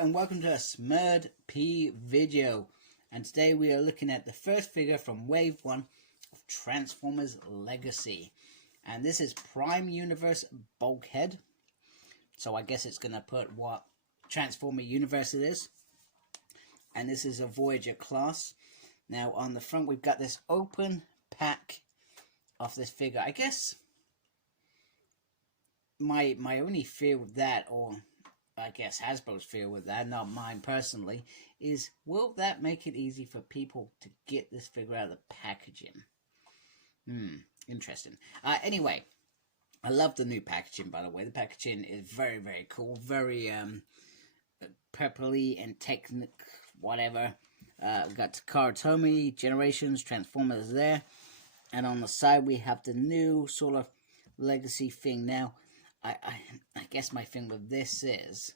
and welcome to a Smurd P video, and today we are looking at the first figure from Wave 1 of Transformers Legacy, and this is Prime Universe Bulkhead, so I guess it's going to put what Transformer Universe it is, and this is a Voyager class. Now on the front we've got this open pack of this figure. I guess my only fear with that, or I guess Hasbro's fear with that, not mine personally, is will that make it easy for people to get this figure out of the packaging? Interesting. Anyway, I love the new packaging, by the way. The packaging is very, very cool. Very purpley and technic, whatever. We've got Karatomi, Generations, Transformers there. And on the side we have the new sort of Legacy thing. Now, I guess my thing with this is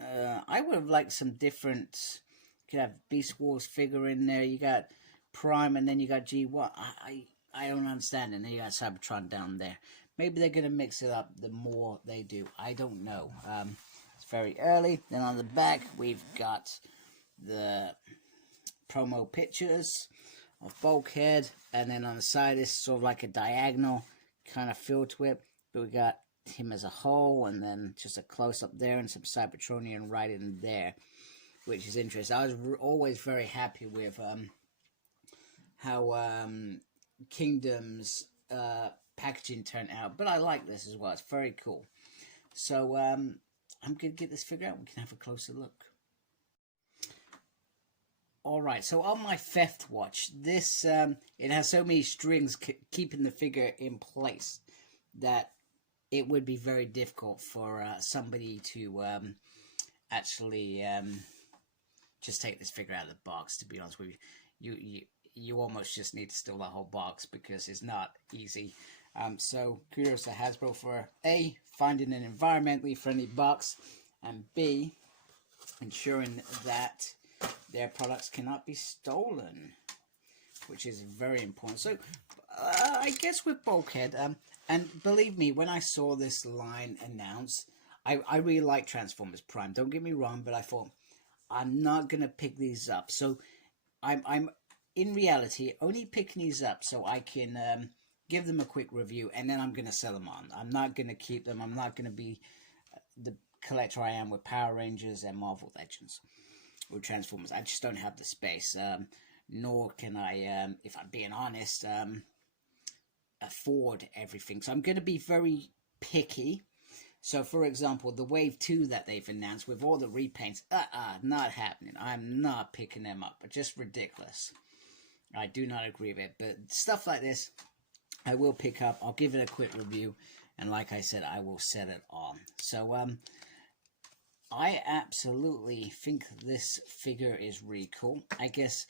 I would have liked some different. You could have Beast Wars figure in there. You got Prime, and then you got G1. I don't understand. And then you got Cybertron down there. Maybe they're gonna mix it up the more they do. I don't know. It's very early. Then on the back we've got the promo pictures of Bulkhead, and then on the side is sort of like a diagonal kind of feel to it, but we got him as a whole, and then just a close-up there, and some Cybertronian right in there, which is interesting. I was always very happy with how Kingdom's packaging turned out, but I like this as well. It's very cool. So I'm going to get this figure out. We can have a closer look. Alright, so on my theft watch, this, it has so many strings keeping the figure in place that it would be very difficult for somebody to actually just take this figure out of the box, to be honest with you. You almost just need to steal the whole box because it's not easy. So kudos to Hasbro for A, finding an environmentally friendly box, and B, ensuring that their products cannot be stolen, which is very important. So I guess with Bulkhead, and believe me, when I saw this line announced, I really like Transformers Prime, don't get me wrong, but I thought I'm not gonna pick these up. So I'm in reality only picking these up so I can give them a quick review, and then I'm gonna sell them on. I'm not gonna keep them. I'm not gonna be the collector I am with Power Rangers and Marvel Legends or Transformers. I just don't have the space, nor can I, if I'm being honest, afford everything. So I'm going to be very picky. So for example, the Wave 2 that they've announced with all the repaints, not happening. I'm not picking them up, but just ridiculous. I do not agree with it, but stuff like this I will pick up. I'll give it a quick review, and like I said, I will set it on. So I absolutely think this figure is really cool. I guess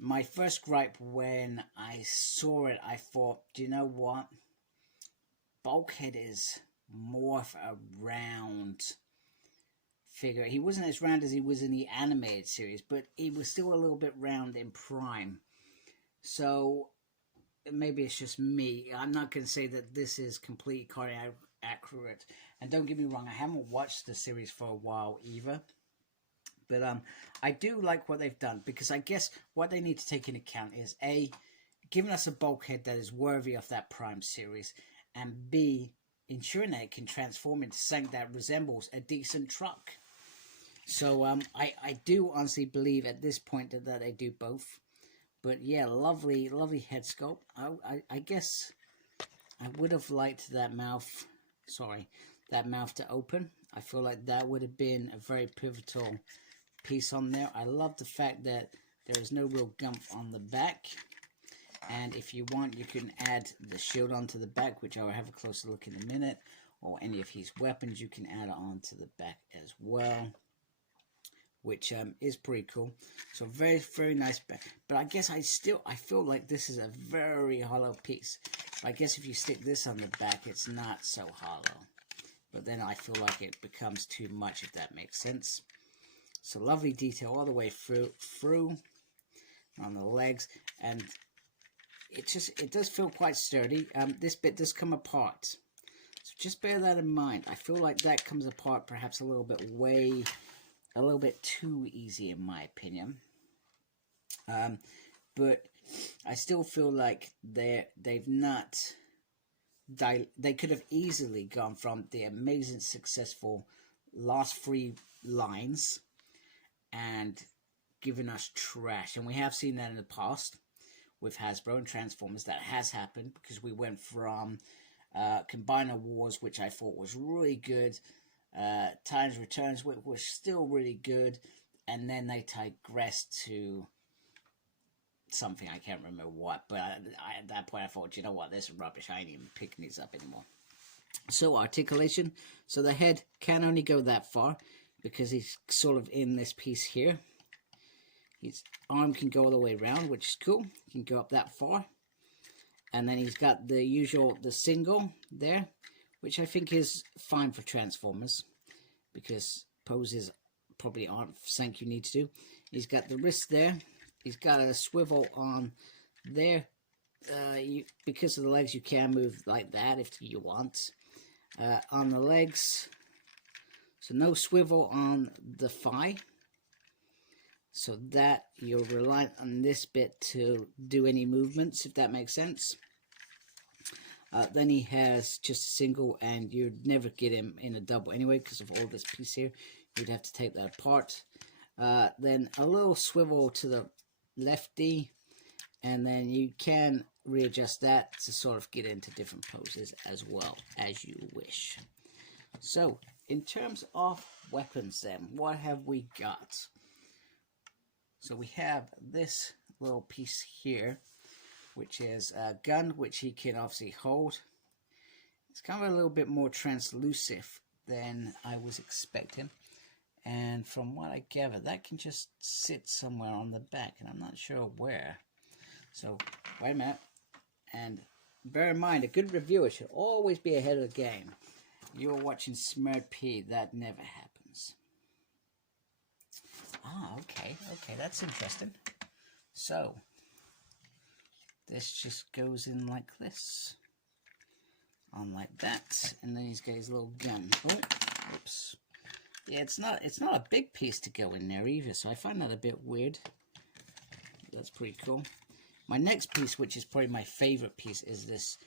my first gripe when I saw it, I thought, do you know what? Bulkhead is more of a round figure. He wasn't as round as he was in the animated series, but he was still a little bit round in Prime. So maybe it's just me. I'm not going to say that this is completely accurate. And don't get me wrong, I haven't watched the series for a while either. But I do like what they've done, because I guess what they need to take into account is A, giving us a Bulkhead that is worthy of that Prime series, and B, ensuring that it can transform into something that resembles a decent truck. So I do honestly believe at this point that they do both. But yeah, lovely, lovely head sculpt. I guess I would have liked that mouth. Sorry, that mouth to open. I feel like that would have been a very pivotal piece on there. I love the fact that there is no real gump on the back, and if you want, you can add the shield onto the back, which I will have a closer look in a minute, or any of his weapons you can add onto the back as well, which is pretty cool. So very, very nice back. But I guess I feel like this is a very hollow piece. I guess if you stick this on the back, it's not so hollow. But then I feel like it becomes too much, if that makes sense. So lovely detail all the way through on the legs, and it does feel quite sturdy. This bit does come apart, So just bear that in mind. I feel like that comes apart perhaps a little bit too easy in my opinion. But I still feel like they could have easily gone from the amazing successful last 3 lines and given us trash. And we have seen that in the past with Hasbro and Transformers. That has happened because we went from Combiner Wars, which I thought was really good, Times Returns, which was still really good, and then they digressed to something I can't remember what, but at that point I thought, you know what, this is rubbish, I ain't even picking these up anymore. So Articulation, so the head can only go that far because he's sort of in this piece here. His arm can go all the way around, which is cool. He can go up that far. And then he's got the single there, which I think is fine for Transformers because poses probably aren't something you need to do. He's got the wrist there. He's got a swivel on there. Because of the legs, you can move like that if you want. On the legs, so no swivel on the thigh. So that you're reliant on this bit to do any movements, if that makes sense. Then he has just a single, and you'd never get him in a double anyway because of all this piece here. You'd have to take that apart. Then a little swivel to the lefty, and then you can readjust that to sort of get into different poses as well as you wish. So in terms of weapons then, what have we got? So we have this little piece here, which is a gun, which he can obviously hold. It's kind of a little bit more translucent than I was expecting. And from what I gather, that can just sit somewhere on the back, and I'm not sure where. So, wait a minute. And bear in mind, a good reviewer should always be ahead of the game. You're watching Smurd P, that never happens. Ah, okay, that's interesting. So, this just goes in like this. On like that, and then he's got his little gun. Oh, oops. Yeah, it's not a big piece to go in there either, so I find that a bit weird. That's pretty cool. My next piece, which is probably my favorite piece, is this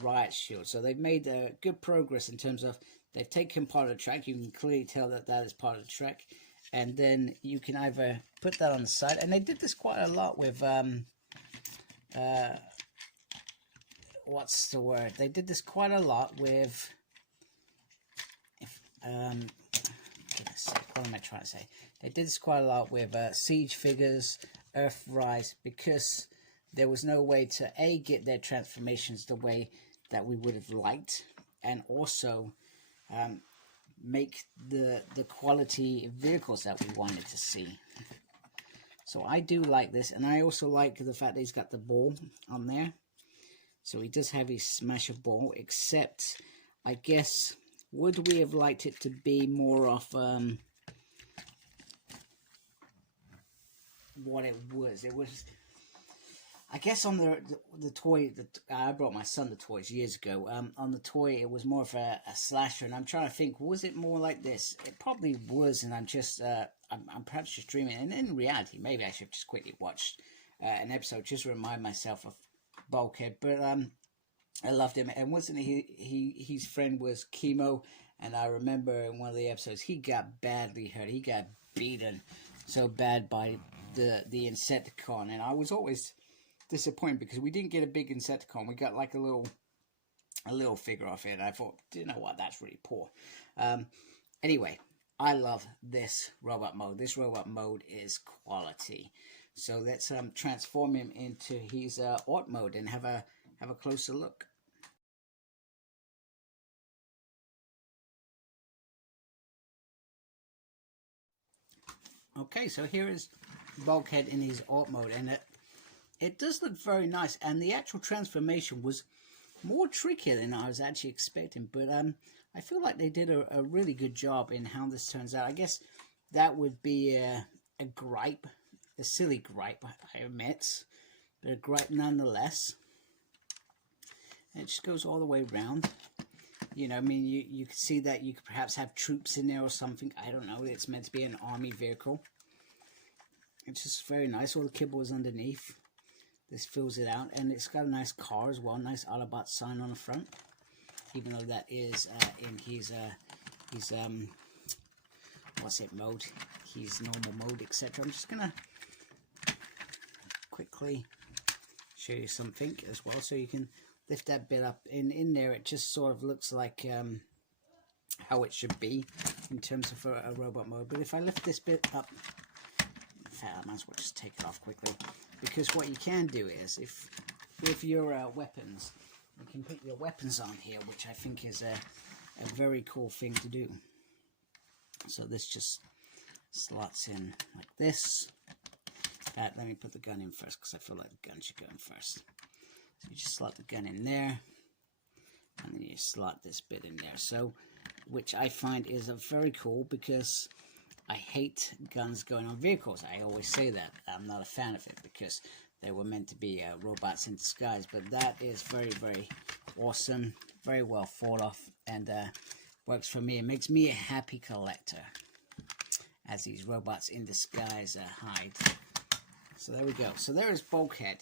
Riot Shield. So they've made good progress in terms of they've taken part of the track. You can clearly tell that that is part of the track. And then you can either put that on the side. And they did this quite a lot with, what's the word? They did this quite a lot with, what am I trying to say? They did this quite a lot with Siege figures, Earthrise, because there was no way to get their transformations the way that we would have liked, and also make the quality vehicles that we wanted to see. So I do like this, and I also like the fact that he's got the ball on there. So he does have his smasher ball, except I guess would we have liked it to be more of what it was? It was, I guess, on the toy. I brought my son the toys years ago. On the toy, it was more of a slasher, and I'm trying to think, was it more like this? It probably was, and I'm just, I'm perhaps just dreaming. And in reality, maybe I should have just quickly watched an episode just to remind myself of Bulkhead. But I loved him, and wasn't his friend was Chemo, and I remember in one of the episodes he got badly hurt. He got beaten so bad by the Insecticon, and I was always disappointed because we didn't get a big Insecticon. We got like a little figure of it, and I thought, you know what, that's really poor. Anyway, I love this robot mode. This robot mode is quality. So let's transform him into his Art mode and have a closer look. Okay, so here is Bulkhead in his Art mode, and it does look very nice, and the actual transformation was more trickier than I was actually expecting, but I feel like they did a really good job in how this turns out. I guess that would be a gripe, a silly gripe, I admit, but a gripe nonetheless. And it just goes all the way around. You know, I mean, you could see that you could perhaps have troops in there or something. I don't know. It's meant to be an army vehicle. It's just very nice. All the kibble is underneath. This fills it out, and it's got a nice car as well. Nice Autobot sign on the front. Even though that is in his what's it mode? His normal mode, etc. I'm just gonna quickly show you something as well, so you can lift that bit up. In there, it just sort of looks like how it should be in terms of a robot mode. But if I lift this bit up, in fact, I might as well just take it off quickly, because what you can do is, if with your weapons, you can put your weapons on here, which I think is a very cool thing to do. So this just slots in like this. Let me put the gun in first, because I feel like the gun should go in first. So you just slot the gun in there, and then you slot this bit in there. So, which I find is very cool, because I hate guns going on vehicles. I always say that. I'm not a fan of it, because they were meant to be robots in disguise. But that is very, very awesome. Very well thought of, and works for me. It makes me a happy collector, as these robots in disguise hide. So there we go. So there is Bulkhead.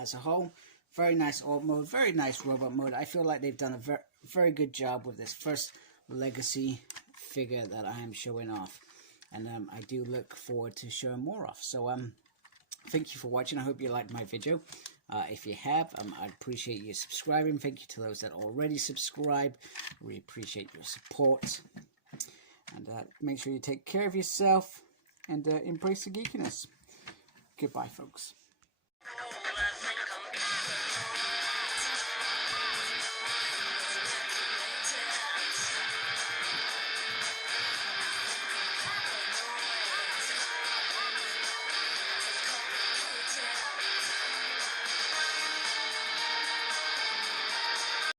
As a whole, very nice alt mode, very nice robot mode. I feel like they've done a very good job with this first legacy figure that I am showing off. And I do look forward to showing more off. So thank you for watching. I hope you liked my video. If you have, I'd appreciate you subscribing. Thank you to those that already subscribe. We appreciate your support. And make sure you take care of yourself and embrace the geekiness. Goodbye, folks.